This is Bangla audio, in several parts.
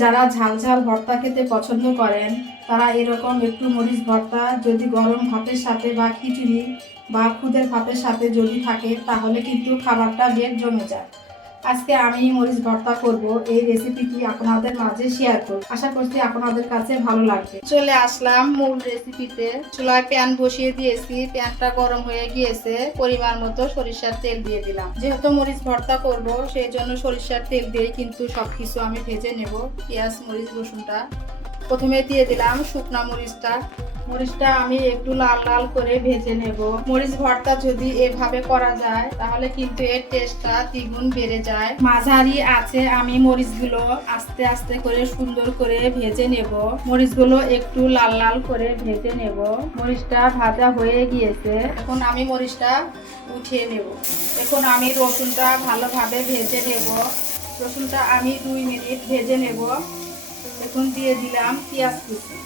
যারা ঝাল ঝাল ভর্তা খেতে পছন্দ করেন, তারা এরকম একটু মরিচ ভর্তা যদি গরম ভাতের সাথে বা খিচুড়ি বা খুদের ভাতের সাথে যদি থাকে, তাহলে কিন্তু খাবারটা বেশ জমে যায়। আজকে আমি মরিচ ভর্তা করব। এই রেসিপিটি আপনাদের মাঝে শেয়ার করব। আশা করছি আপনাদের কাছে ভালো লাগবে। চলে আসলাম মূল রেসিপিতে চুলায় প্যান বসিয়ে দিয়েছি। প্যানটা গরম হয়ে গিয়েছে। পরিমাণ মতো সরিষার তেল দিয়ে দিলাম। যেহেতু মরিচ ভর্তা করব, সেই জন্য সরিষার তেল দিয়ে কিন্তু সবকিছু আমি ভেজে নেব। পেঁয়াজ, মরিচ, রসুনটা। প্রথমে দিয়ে দিলাম শুকনা মরিচটা। মরিচটা আমি একটু লাল লাল করে ভেজে নেব। মরিচ ভর্তা যদি এভাবে করা যায়, তাহলে কিন্তু এর টেস্টটা দ্বিগুণ বেড়ে যায়। মাঝারি আছে আমি মরিচগুলো আস্তে আস্তে করে সুন্দর করে ভেজে নেব। মরিচগুলো একটু লাল লাল করে ভেজে নেব। মরিচটা ভাজা হয়ে গিয়েছে। এখন আমি মরিচটা উঠিয়ে নেব। এখন আমি রসুনটা ভালোভাবে ভেজে নেব। রসুনটা আমি দুই মিনিট ভেজে নেব। এখন দিয়ে দিলাম পেঁয়াজ কুচি।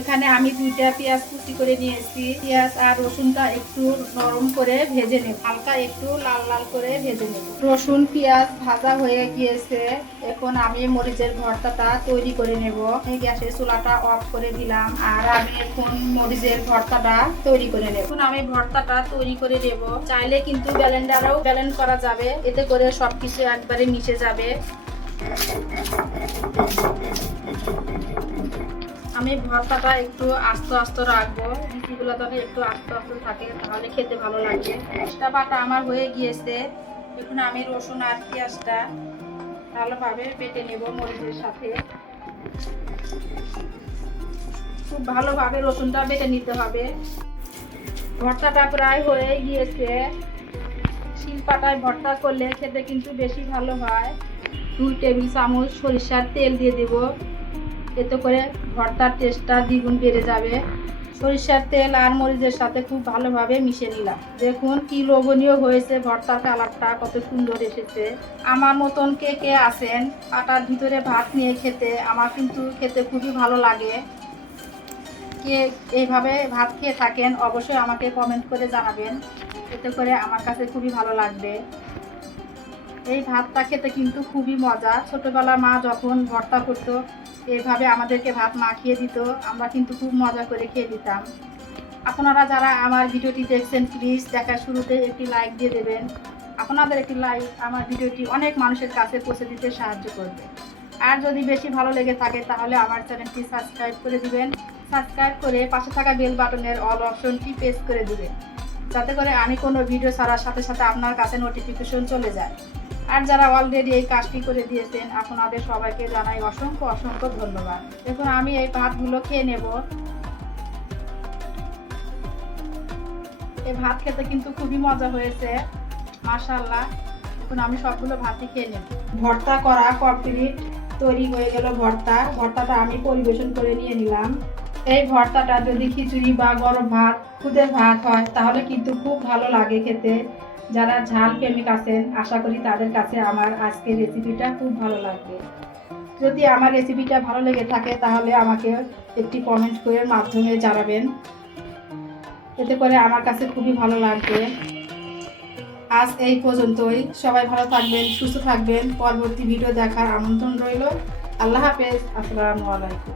এখানে আমি দুইটা পেঁয়াজ কুচি করে নিয়েছি। পেঁয়াজ আর রসুনটা একটু নরম করে ভেজে নেব। হালকা একটু লাল লাল করে ভেজে নেব। রসুন পেঁয়াজ ভাজা হয়ে গিয়েছে। এখন আমি মরিচের ভর্তাটা তৈরি করে নেব। গ্যাসের চুলাটা অফ করে দিলাম আর আমি এখন মরিচের ভর্তাটা তৈরি করে নেব। এখন আমি ভর্তাটা তৈরি করে নেব। চাইলে কিন্তু ব্যালেন্ডারও ব্যালেন্ড করা যাবে। এতে করে সবকিছু একবারে মিশে যাবে। আমি ভর্তাটা একটু আস্তে আস্তে রাখব। বিচিগুলো যাতে একটু আস্তে আস্তে থাকে, তাহলে খেতে ভালো লাগে। পেঁয়াজটা বাটা আমার হয়ে গিয়েছে। এখন আমি রসুন আর পেঁয়াজটা ভালোভাবে বেটে নেব মরিচের সাথে। খুব ভালোভাবে রসুনটা বেটে নিতে হবে। ভর্তাটা প্রায় হয়ে গিয়েছে। শিলপাটায় ভর্তা করলে খেতে কিন্তু বেশি ভালো হয়। দুই টেবিল চামচ সরিষার তেল দিয়ে দেব। এতে করে ভর্তার টেস্টটা দ্বিগুণ বেড়ে যাবে। সরিষার তেল আর মরিচের সাথে খুব ভালোভাবে মিশে নিলাম। দেখুন কি লোভনীয় হয়েছে ভর্তার কালারটা, কত সুন্দর এসেছে। আমার মতন কে কে আছেন পাটার ভিতরে ভাত নিয়ে খেতে, আমার কিন্তু খেতে খুবই ভালো লাগে। কে এইভাবে ভাত খেয়ে থাকেন, অবশ্যই আমাকে কমেন্ট করে জানাবেন। এতে করে আমার কাছে খুবই ভালো লাগবে। এই ভাতটা খেতে কিন্তু খুবই মজা। ছোটবেলার মা যখন ভর্তা করতো এইভাবে আমাদেরকে ভাত মাখিয়ে দিত, আমরা কিন্তু খুব মজা করে খেয়ে দিতাম আপনারা যারা আমার ভিডিওটি দেখছেন প্লিজ দেখার শুরুতে একটি লাইক দিয়ে দেবেন। আপনাদের একটি লাইক আমার ভিডিওটি অনেক মানুষের কাছে পৌঁছে দিতে সাহায্য করবে। আর যদি বেশি ভালো লেগে থাকে, তাহলে আমার চ্যানেলটি সাবস্ক্রাইব করে দিবেন। সাবস্ক্রাইব করে পাশে থাকা বেল বাটনের অল অপশনটি প্রেস করে দিবেন। যাতে করে আমি কোনো ভিডিও ছাড়ার সাথে সাথে আপনার কাছে নোটিফিকেশন চলে যায়। আর যারা অলরেডি এই কাজটি করে দিয়েছেন, আপনাদের সবাইকে জানাই অসংখ্য অসংখ্য ধন্যবাদ। দেখুন, আমি এই ভাতগুলো খেয়ে নেব। এই ভাত খেতে কিন্তু খুবই মজা হয়েছে মাশাল্লাহ এখন আমি সবগুলো ভাতই খেয়ে নেব। ভর্তা করা কমপ্লিট তৈরি হয়ে গেল ভর্তা। ভর্তাটা আমি পরিবেশন করে নিয়ে নিলাম। এই ভর্তাটা যদি খিচুড়ি বা গরম ভাত খুদের ভাত হয়, তাহলে কিন্তু খুব ভালো লাগে খেতে। যারা ঝাল প্রেমিক আছেন, আশা করি তাদের কাছে আমার আজকের রেসিপিটা খুব ভালো লাগবে। যদি আমার রেসিপিটা ভালো লেগে থাকে, তাহলে আমাকে একটি কমেন্ট করে মাধ্যমে জানাবেন। এতে করে আমার কাছে খুবই ভালো লাগবে। আজ এই পর্যন্তই। সবাই ভালো থাকবেন, সুস্থ থাকবেন। পরবর্তী ভিডিও দেখার আমন্ত্রণ রইল। আল্লাহ হাফেজ। আসসালামু আলাইকুম।